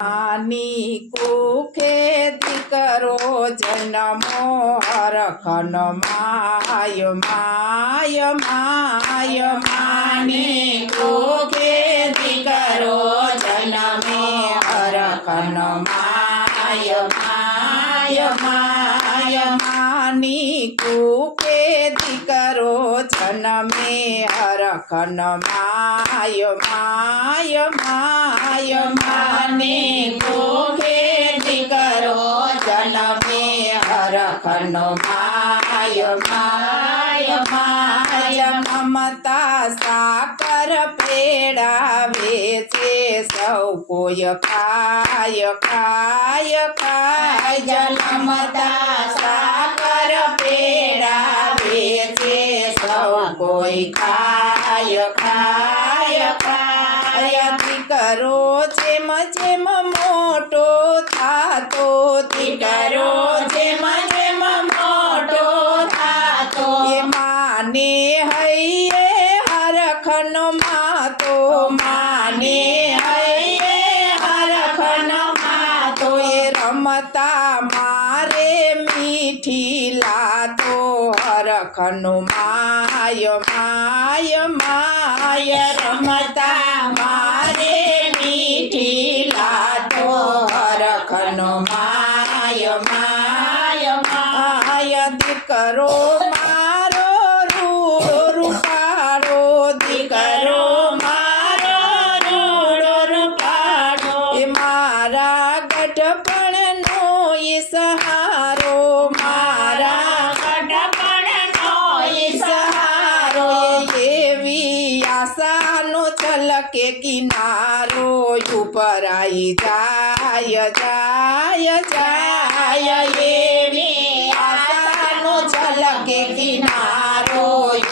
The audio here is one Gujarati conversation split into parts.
માની કુખે દીકરો જન્મો હરખન માય માય માય માની કુખે દીકરો જન્મે હરખન માય માય માય માની કુખે દીકરો જન્મે હરખન માય માય માય માની કુખે દીકરો જન્મે હરખન માય માય માય મમતા સાકર પેડા વેચે સૌ કોઈ ખાય ખાય ખાય મમતા સાકર પેડા વેચે સૌ કોઈ ખાય ખાય ખાય દીકરો જેમ જેમ મોટો થાતો દીકરો જેમ જેમ મોટો થાતો એ માને હૈયે હરખન માતો માને હૈયે હરખન માતો એ રમતા મારે મીઠી લાતો હરખન માય માય માય રમતા મારે મીઠી લાતો હરખન માય માય માય દીકરો મારો રૂડો રૂપાડો દીકરો મારો રૂડો રૂપાડો એ મારા ગઢપણનો એ સહારો મારા ગઢપણનો એ સહારો એવી આશાનો છલકે કિનારો ઉપર આવી જાય જાય જાય એવી આશાનો છલકે કિનારો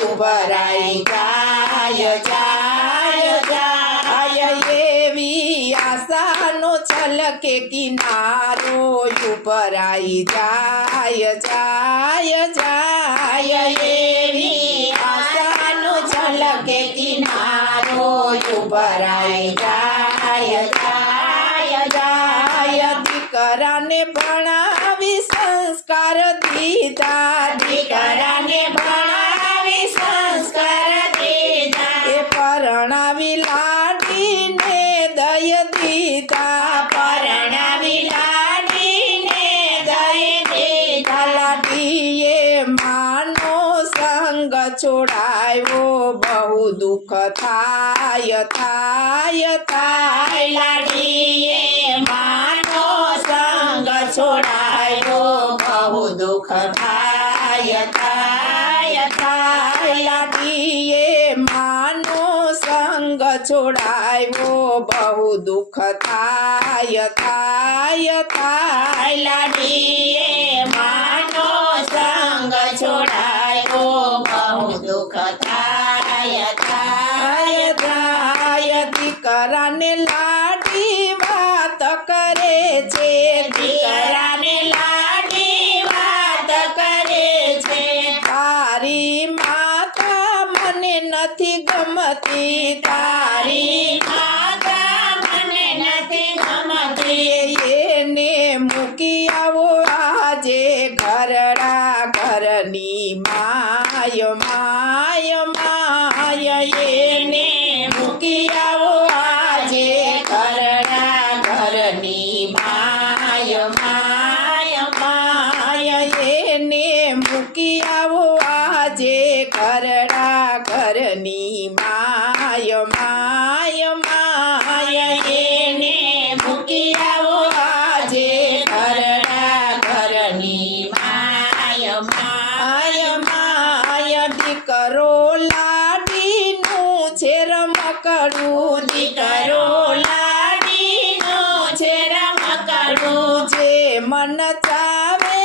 ઉપર આવી જાય જાય જાય એવી આશાનો છલકે કિનારો ઉપર આવી જાય જાય જાય એવી આશાનો છલકે કિનારો ઉપર આવી જાય જાય જાય દીકરાને ભણાવી સંસ્કાર દીધા દીકરાને ભણાવી સંસ્કાર દીધા એ પરણાવી લાડીને દય દીધા પરણાવી લાડીને દય દીધા લાડીએ માનો સંગ છોડાયો બહુ દુઃખ થાય થાય થાય લાડીએ માનો સંગ છોડાયો બહુ દુઃખ થાય થાય થાય લાડીએ માનો સંગ છોડાયો બહુ દુઃખ થાય થાય થાય લાડીએ માનો સંગ છોડાયો બહુ દુઃખ થાય થાય થાય દીકરાને લાડી વાત કરે છે દીકરાને લાડી વાત કરે છે તારી માતા મને નથી ગમતી તારી માતા મને નથી ગમતી એને મૂકી આવો આજે ઘરડા ઘરની માય માય માય એને મૂકી આવો આજે ઘરડા ઘરની માય માય માય એને મૂકી આવો આજે ઘરડા ઘરની માય માય માય એને મૂકી આવો આજે ઘરડા ઘરની માય માય માય દીકરો લાડીનું છે રમકડું દીકરો લાડીનું છે રમકડું જે મન ચાવે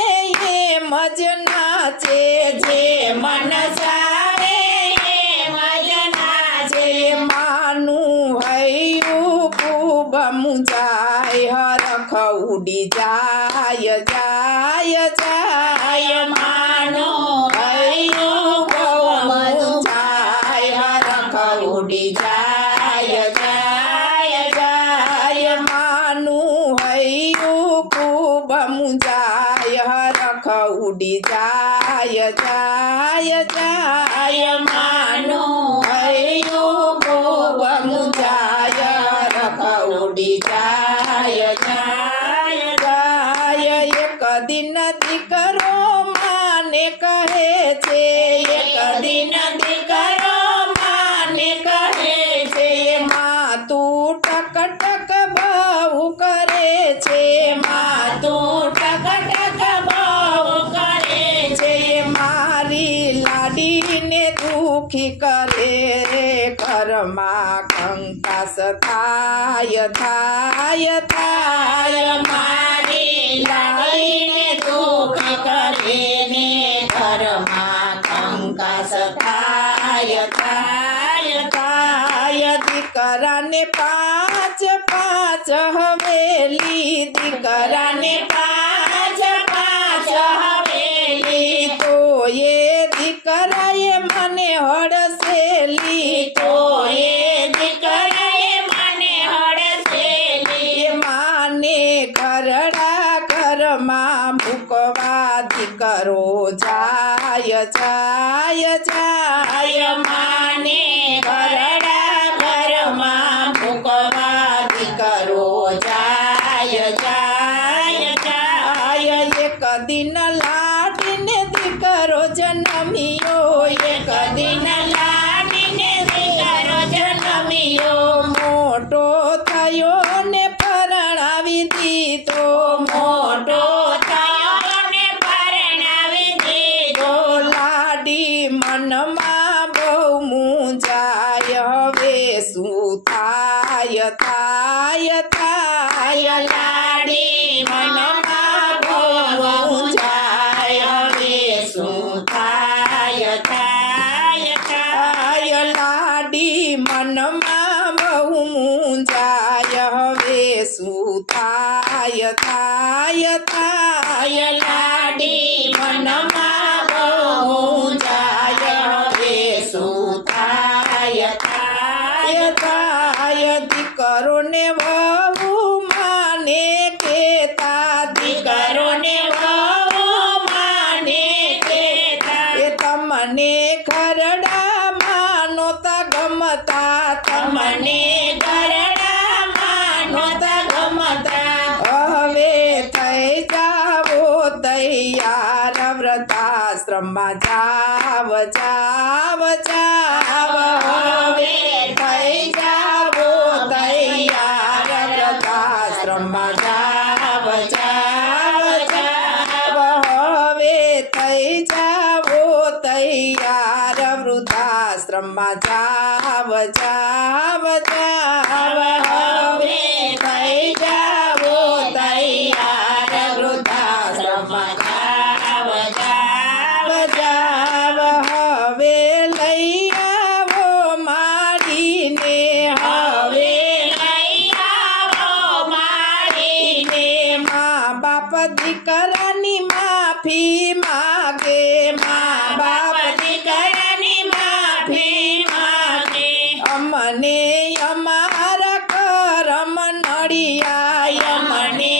એમ જ નાચે જે મન ચાવે એમ જ નાચે માનું હૈયું ખૂબ મુંજાય હરખ ઉડી જાય જાય જાય માનો હૈયું ખૂબ ઉડી જાય જાય જાય માનું હૈયું ખૂબ મુંજાય હરખ ઉડી જાય જાય જાય માનું હૈયું ખૂબ મુંજાય હરખ ઉડી જાય જાય જાય એક દિન દીકરો માને કહે છે એક દિન દીકરો માને કહે છે માં તું ટક ટક બહુ કરે છે માં તું ટક ટક બહુ કરે છે મારી લાડીને દુખી કરે રે ઘરમાં કંકાસ થાય થાય થાય મારી લાડીને દુખી કરે ને ઘરમાં કંકાસ થાય થાય થાય દીકરાને પાંચ પાંચ હવેલી દીકરાને પાંચ પાંચ હવેલી તો એ દીકરાએ મને હડસેલી તો એ દીકરાએ મને હડસેલી માને ઘરડા ઘરમાં મૂકવા દીકરો જાય જાય જાય માને ઘરડા ઘરમાં મૂકવા દીકરો જાય જાય જાય એક દિન લાડીને દીકરો જન્મ્યો એક દિન લાડીને દીકરો જન્મ્યો મોટો થયો ને પરણાવી દીધો મોટો થયો ને પરણાવી દીધો લાડી મનમાં બહુ મૂંઝાય હવે શું થાય થાય થાય લાડી મનમાં બહુ મૂંઝાય હવે શું થાય થાય થાય લાડી મનમાં બહુ મૂંઝાય હવે શું થાય થાય થાય લાડી મનમાં બહુ મૂંઝાય હવે શું થાય થાય થાય દીકરોને વહુ માને કેતા દીકરોને વહુ માને કેતા એ તમને ઘરડા માનો તા ગમતા તમને ઘરડા માનો તા ગમતા હવે થઈ જાવો તૈયાર વ્રતાશ્રમમાં જાવ જાવ જાવ હવે થઈ જાવો તૈયાર વ્રતાશ્રમમાં જાવ જાવ જાવ હવે થઈ જાવો તૈયાર વૃદ્ધાશ્રમમાં જાવ જાવ જાવ હવે થઈ જાવો તૈયાર વૃદ્ધાશ્રમમાં જાવ જાવ જાવ હવે લઈ આવો માડીને હવે લઈ આવો માડીને મા બાપ દીકરાની માફી માગે મા બાપ દીકરાની માફી માગે અમને અમારા કરમ નડિયા અમને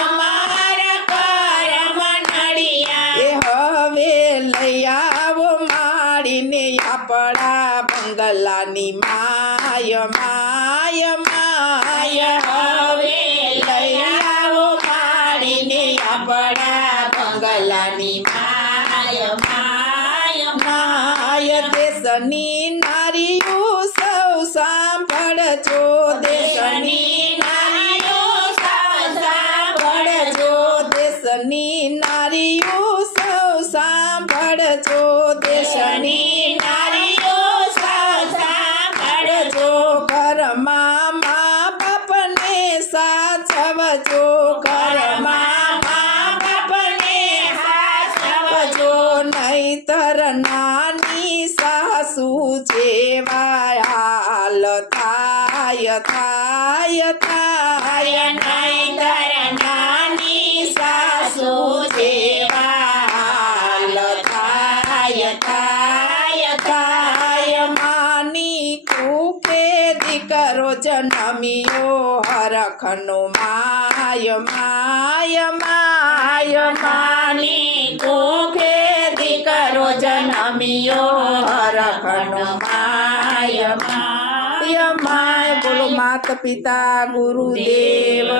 અમારા કરમ નડિયા એ હવે લઈ આવો માડીને આપણા બંગલાની માય માય માય હવે લઈ આવો માડીને આપણા બંગલાની માય માય માય દેશની નારીઓ સૌ સાંભળજો દેશની નારીઓ સૌ સાંભળજો દેશની નારીઓ સૌ સાંભળજો દેશની નારીઓ સૌ સાંભળજો ઘરમાં મા બાપને સાચવજો ઘરમાં મા બાપને સાચવજો નહીતર નાની સાસુ જેવા હાલ થાય થાય થાય નહીતર નાની સાસુ જેવા હાલ થાય થાય થાય માની તું કુખે દીકરો જન્મ્યો હરખનો માય માય માય માની કુખે દીકરો જન્મ્યો હરખનો માય માય માય બોલો માત પિતા ગુરુદેવ